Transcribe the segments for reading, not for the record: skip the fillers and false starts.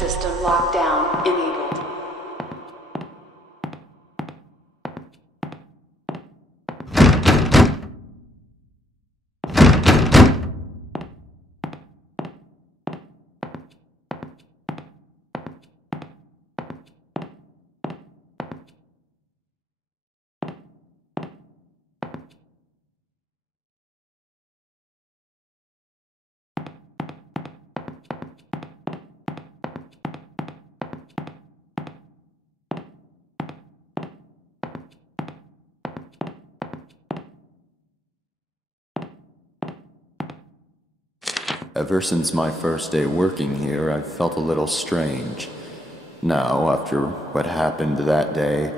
system lockdown enabled. Ever since my first day working here, I've felt a little strange. Now, after what happened that day,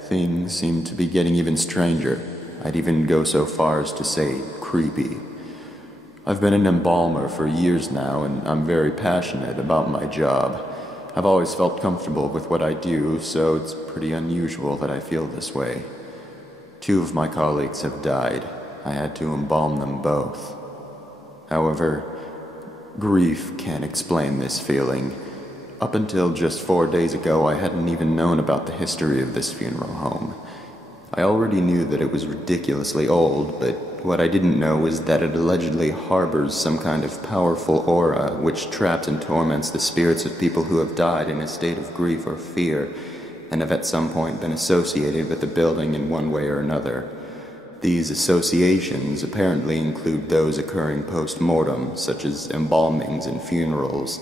things seem to be getting even stranger. I'd even go so far as to say creepy. I've been an embalmer for years now, and I'm very passionate about my job. I've always felt comfortable with what I do, so it's pretty unusual that I feel this way. 2 of my colleagues have died. I had to embalm them both. However, grief can't explain this feeling. Up until just 4 days ago, I hadn't even known about the history of this funeral home. I already knew that it was ridiculously old, but what I didn't know was that it allegedly harbors some kind of powerful aura which traps and torments the spirits of people who have died in a state of grief or fear, and have at some point been associated with the building in one way or another. These associations apparently include those occurring post-mortem, such as embalmings and funerals.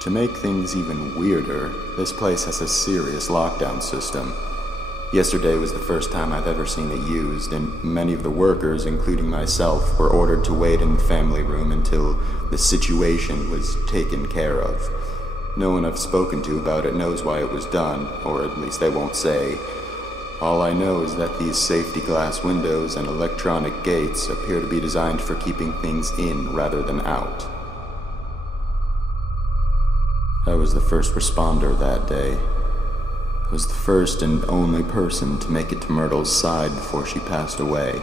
To make things even weirder, this place has a serious lockdown system. Yesterday was the first time I've ever seen it used, and many of the workers, including myself, were ordered to wait in the family room until the situation was taken care of. No one I've spoken to about it knows why it was done, or at least they won't say. All I know is that these safety glass windows and electronic gates appear to be designed for keeping things in rather than out. I was the first responder that day. was the first and only person to make it to Myrtle's side before she passed away.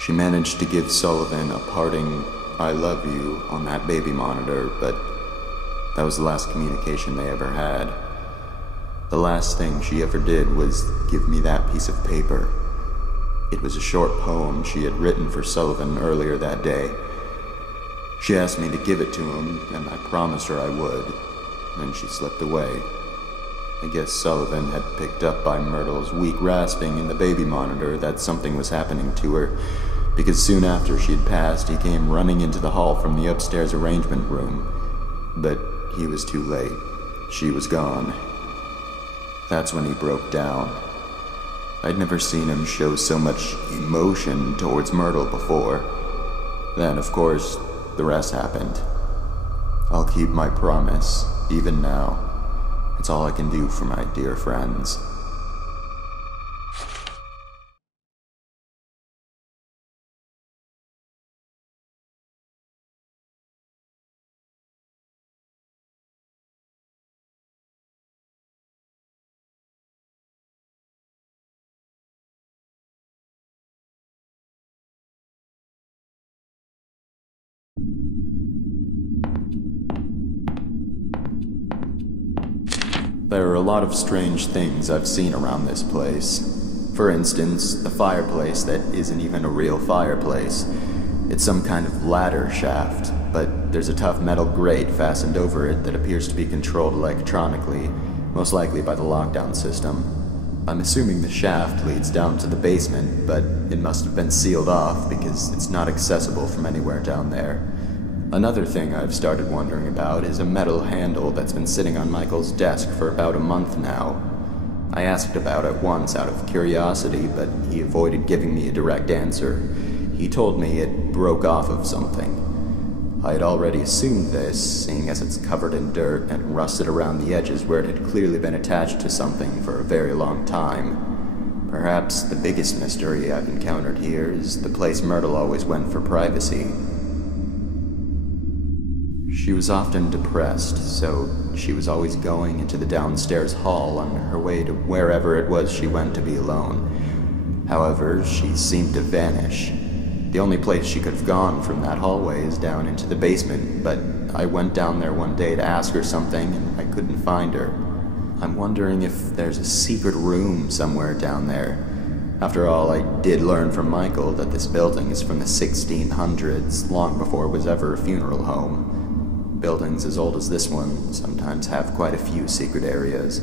She managed to give Sullivan a parting "I love you" on that baby monitor, but that was the last communication they ever had. The last thing she ever did was give me that piece of paper. It was a short poem she had written for Sullivan earlier that day. She asked me to give it to him, and I promised her I would. Then she slipped away. I guess Sullivan had picked up by Myrtle's weak rasping in the baby monitor that something was happening to her, because soon after she'd passed, he came running into the hall from the upstairs arrangement room. But he was too late. She was gone. That's when he broke down. I'd never seen him show so much emotion towards Myrtle before. Then, of course, the rest happened. I'll keep my promise, even now. It's all I can do for my dear friends. There are a lot of strange things I've seen around this place. For instance, the fireplace that isn't even a real fireplace. It's some kind of ladder shaft, but there's a tough metal grate fastened over it that appears to be controlled electronically, most likely by the lockdown system. I'm assuming the shaft leads down to the basement, but it must have been sealed off because it's not accessible from anywhere down there. Another thing I've started wondering about is a metal handle that's been sitting on Michael's desk for about a month now. I asked about it once out of curiosity, but he avoided giving me a direct answer. He told me it broke off of something. I had already assumed this, seeing as it's covered in dirt and rusted around the edges where it had clearly been attached to something for a very long time. Perhaps the biggest mystery I've encountered here is the place Myrtle always went for privacy. She was often depressed, so she was always going into the downstairs hall on her way to wherever it was she went to be alone. However, she seemed to vanish. The only place she could have gone from that hallway is down into the basement, but I went down there one day to ask her something and I couldn't find her. I'm wondering if there's a secret room somewhere down there. After all, I did learn from Michael that this building is from the 1600s, long before it was ever a funeral home. Buildings as old as this one sometimes have quite a few secret areas.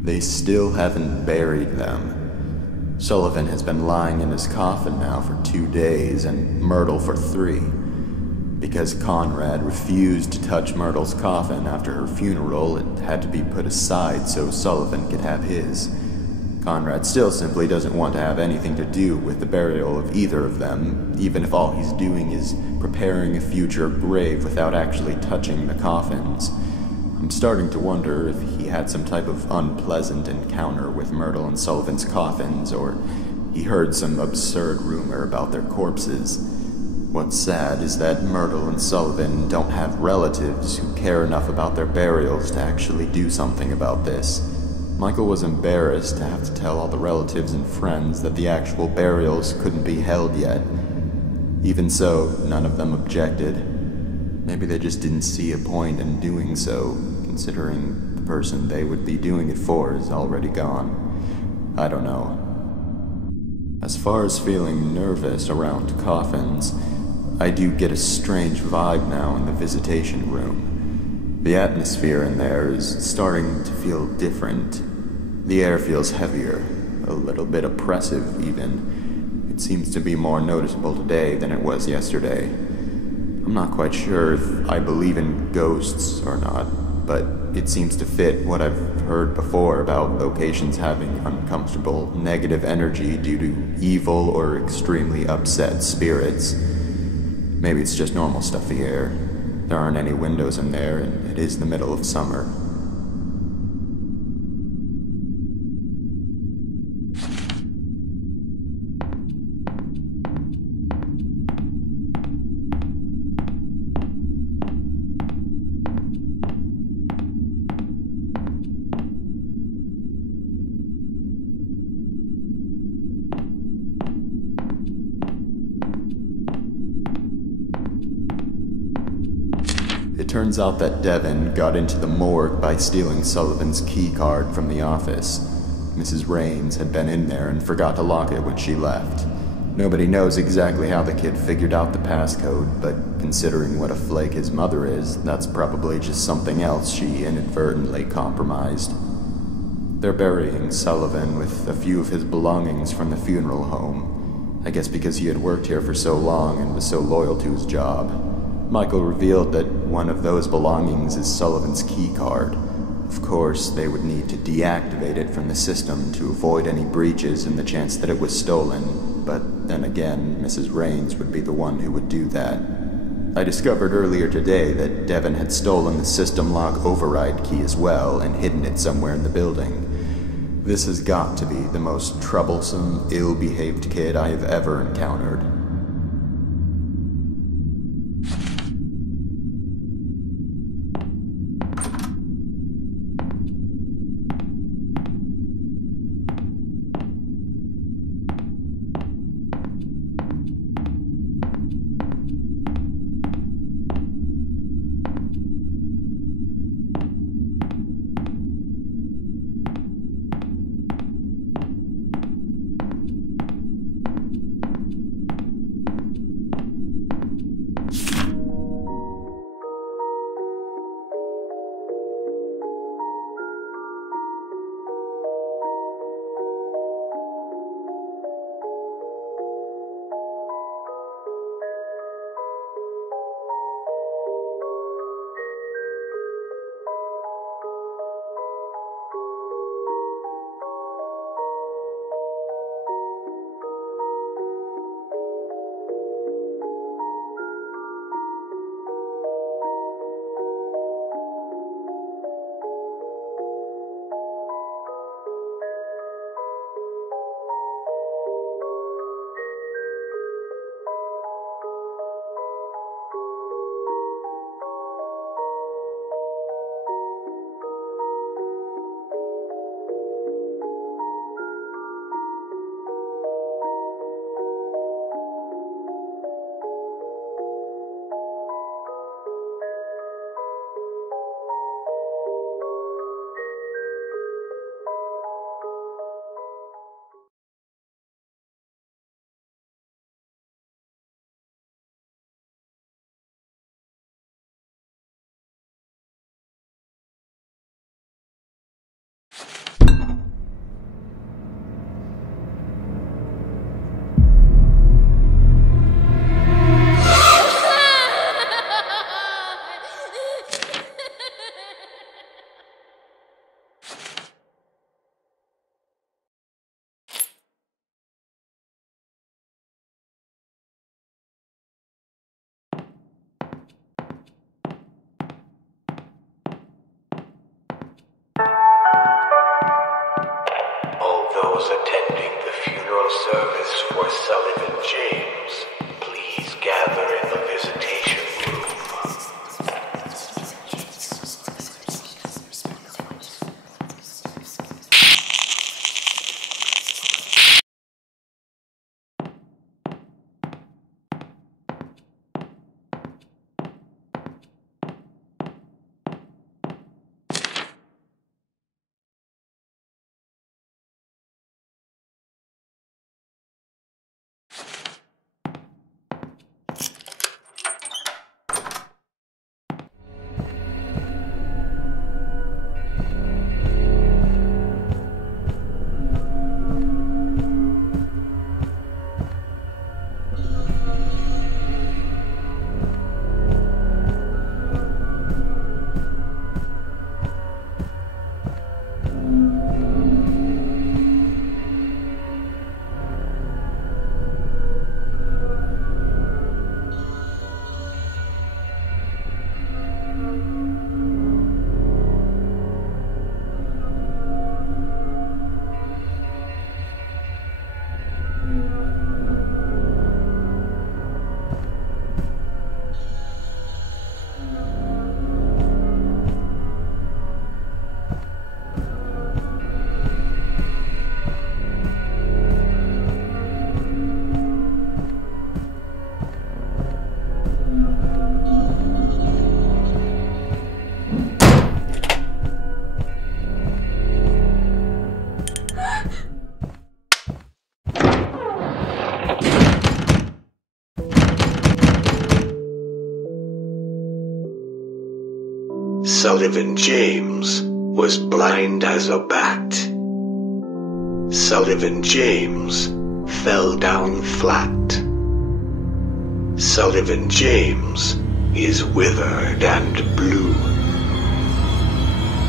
They still haven't buried them. Sullivan has been lying in his coffin now for 2 days, and Myrtle for 3. Because Conrad refused to touch Myrtle's coffin after her funeral, it had to be put aside so Sullivan could have his. Conrad still simply doesn't want to have anything to do with the burial of either of them, even if all he's doing is preparing a future grave without actually touching the coffins. I'm starting to wonder if he had some type of unpleasant encounter with Myrtle and Sullivan's coffins, or he heard some absurd rumor about their corpses. What's sad is that Myrtle and Sullivan don't have relatives who care enough about their burials to actually do something about this. Michael was embarrassed to have to tell all the relatives and friends that the actual burials couldn't be held yet. Even so, none of them objected. Maybe they just didn't see a point in doing so, considering the person they would be doing it for is already gone. I don't know. As far as feeling nervous around coffins, I do get a strange vibe now in the visitation room. The atmosphere in there is starting to feel different. The air feels heavier, a little bit oppressive even. It seems to be more noticeable today than it was yesterday. I'm not quite sure if I believe in ghosts or not, but it seems to fit what I've heard before about locations having uncomfortable, negative energy due to evil or extremely upset spirits. Maybe it's just normal stuffy air. There aren't any windows in there, and it is the middle of summer. Turns out that Devon got into the morgue by stealing Sullivan's key card from the office. Mrs. Raines had been in there and forgot to lock it when she left. Nobody knows exactly how the kid figured out the passcode, but considering what a flake his mother is, that's probably just something else she inadvertently compromised. They're burying Sullivan with a few of his belongings from the funeral home. I guess because he had worked here for so long and was so loyal to his job. Michael revealed that one of those belongings is Sullivan's key card. Of course, they would need to deactivate it from the system to avoid any breaches and the chance that it was stolen, but then again, Mrs. Raines would be the one who would do that. I discovered earlier today that Devon had stolen the system lock override key as well and hidden it somewhere in the building. This has got to be the most troublesome, ill-behaved kid I have ever encountered. Those attending the funeral service for Sullivan James, please gather in the visitation room. Sullivan James was blind as a bat. Sullivan James fell down flat. Sullivan James is withered and blue.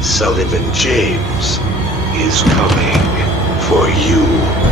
Sullivan James is coming for you.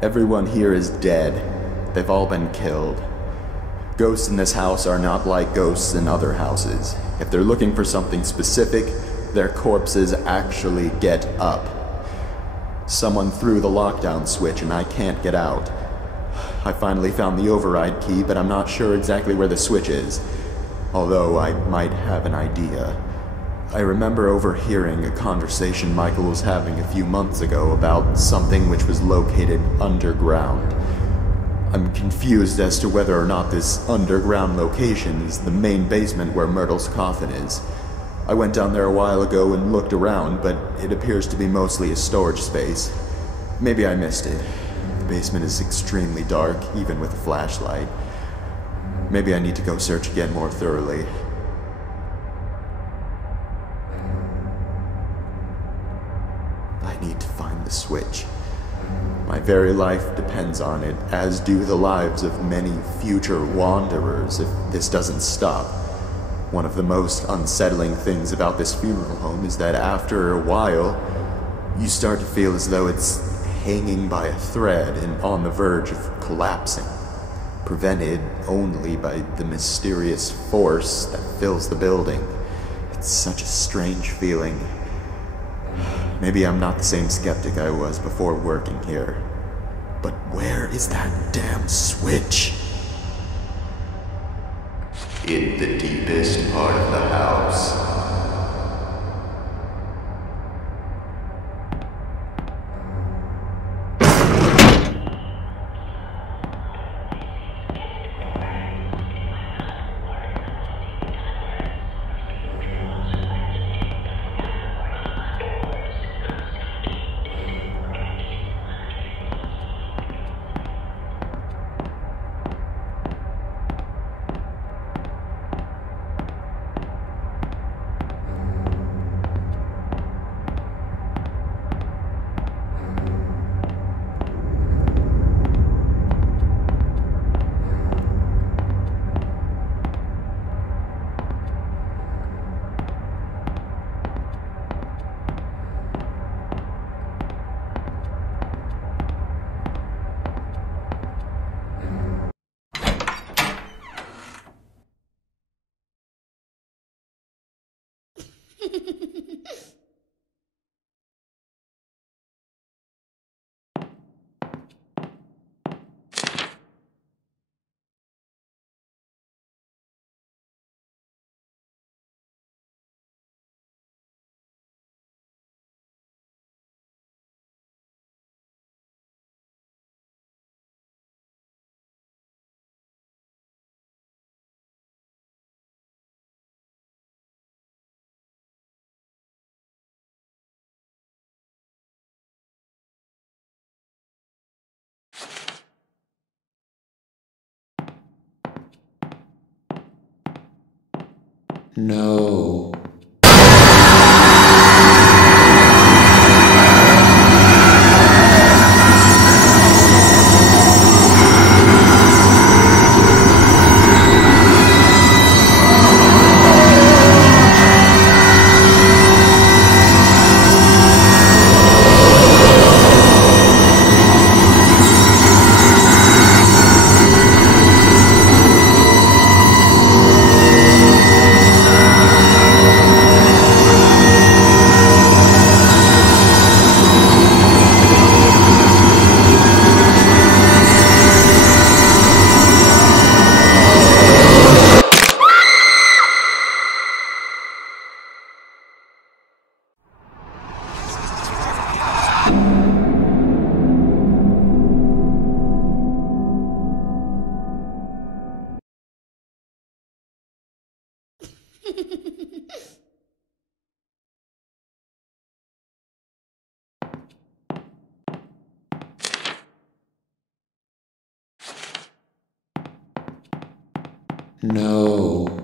Everyone here is dead. They've all been killed. Ghosts in this house are not like ghosts in other houses. If they're looking for something specific, their corpses actually get up. Someone threw the lockdown switch and I can't get out. I finally found the override key, but I'm not sure exactly where the switch is. Although I might have an idea. I remember overhearing a conversation Michael was having a few months ago about something which was located underground. I'm confused as to whether or not this underground location is the main basement where Myrtle's coffin is. I went down there a while ago and looked around, but it appears to be mostly a storage space. Maybe I missed it. The basement is extremely dark, even with a flashlight. Maybe I need to go search again more thoroughly. I need to find the switch. My very life depends on it, as do the lives of many future wanderers if this doesn't stop. One of the most unsettling things about this funeral home is that after a while, you start to feel as though it's hanging by a thread and on the verge of collapsing, prevented only by the mysterious force that fills the building. It's such a strange feeling. Maybe I'm not the same skeptic I was before working here. But where is that damn switch? In the deepest part of the house. No. No.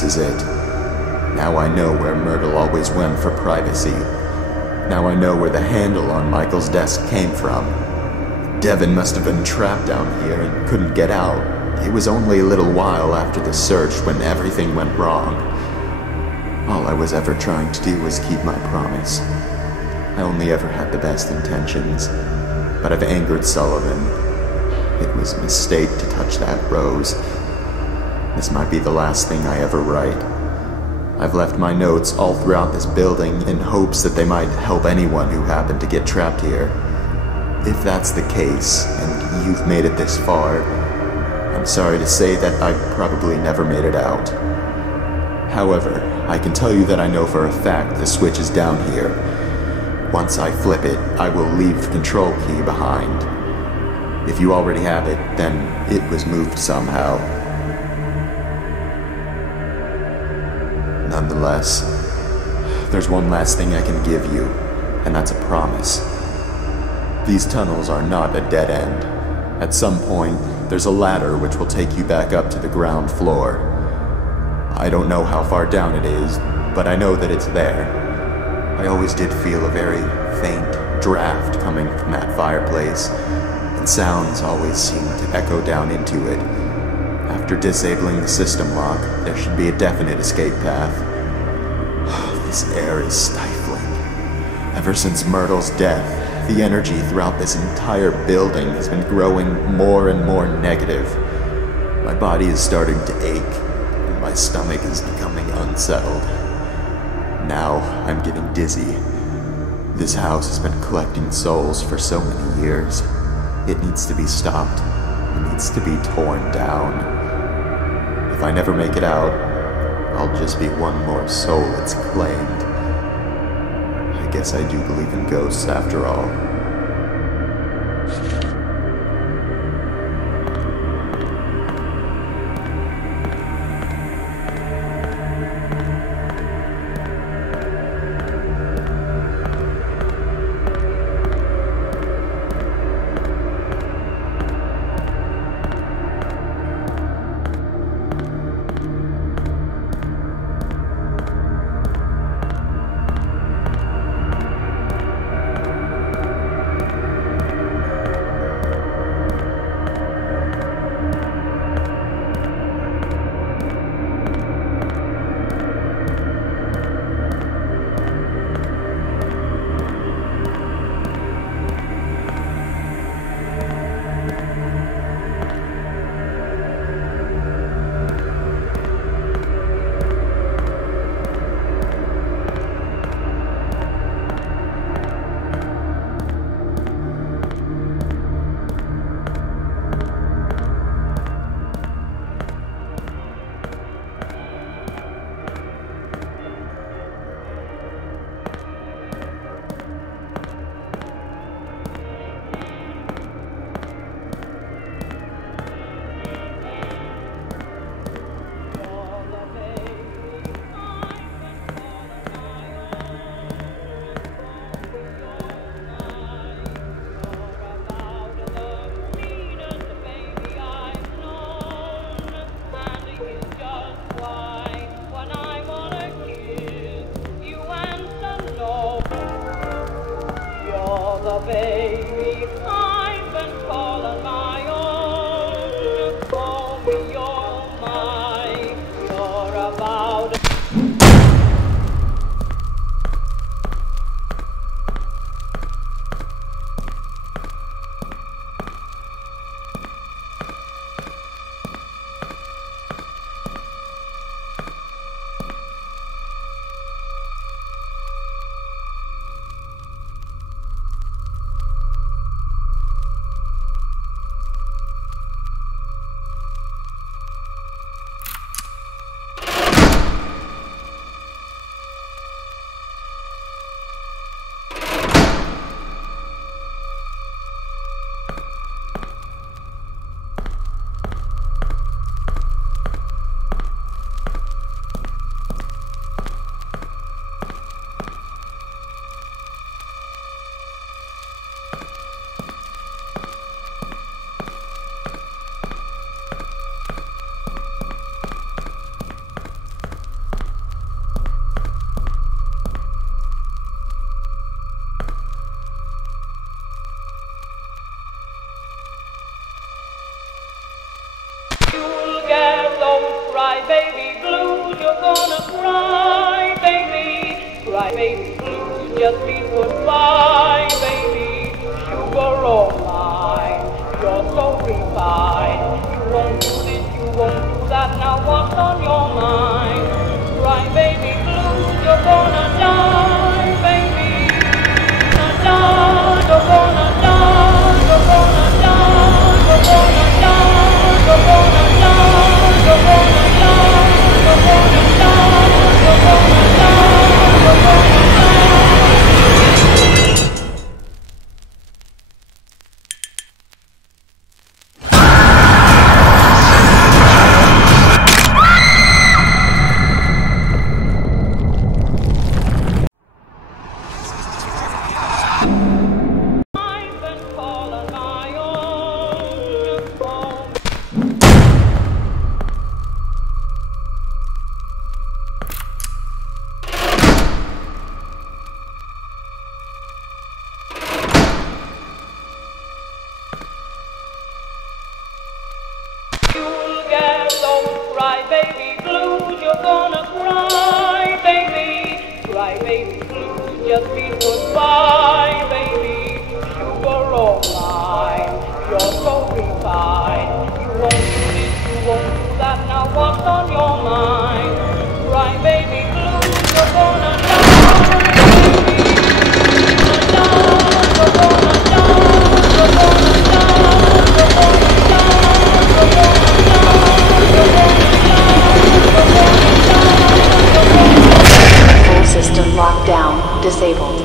this is it. Now I know where Myrtle always went for privacy. Now I know where the handle on Michael's desk came from. Devin must have been trapped down here and couldn't get out. It was only a little while after the search when everything went wrong. All I was ever trying to do was keep my promise. I only ever had the best intentions, but I've angered Sullivan. It was a mistake to touch that rose. This might be the last thing I ever write. I've left my notes all throughout this building in hopes that they might help anyone who happened to get trapped here. If that's the case, and you've made it this far, I'm sorry to say that I probably never made it out. However, I can tell you that I know for a fact the switch is down here. Once I flip it, I will leave the control key behind. If you already have it, then it was moved somehow. Nonetheless, there's one last thing I can give you, and that's a promise. These tunnels are not a dead end. At some point, there's a ladder which will take you back up to the ground floor. I don't know how far down it is, but I know that it's there. I always did feel a very faint draft coming from that fireplace, and sounds always seemed to echo down into it. After disabling the system lock, there should be a definite escape path. This air is stifling. Ever since Myrtle's death, the energy throughout this entire building has been growing more and more negative. My body is starting to ache, and my stomach is becoming unsettled. Now I'm getting dizzy. This house has been collecting souls for so many years. It needs to be stopped. It needs to be torn down. If I never make it out, I'll just be one more soul it's claimed. I guess I do believe in ghosts after all. just be goodbye, baby. Sugar all mine, you're so refined. You won't do this, you won't do that. Now what's on your mind? Cry, baby, blues, you're gonna die, baby. You're gonna die, you're gonna die, you're gonna die, you're gonna die, you're gonna die, you're gonna die, you're gonna die, you're gonna die, you're gonna just be goodbye, baby. Sugar all mine, you're so refined. You won't do this, you won't do that. Now what's on your mind? Cry, baby, blues, you're gonna die, baby. You're gonna die, you're gonna die, you're gonna die, you're gonna die, you're gonna die, you're gonna die, you're gonna die, you're gonna die. Full system lockdown disabled.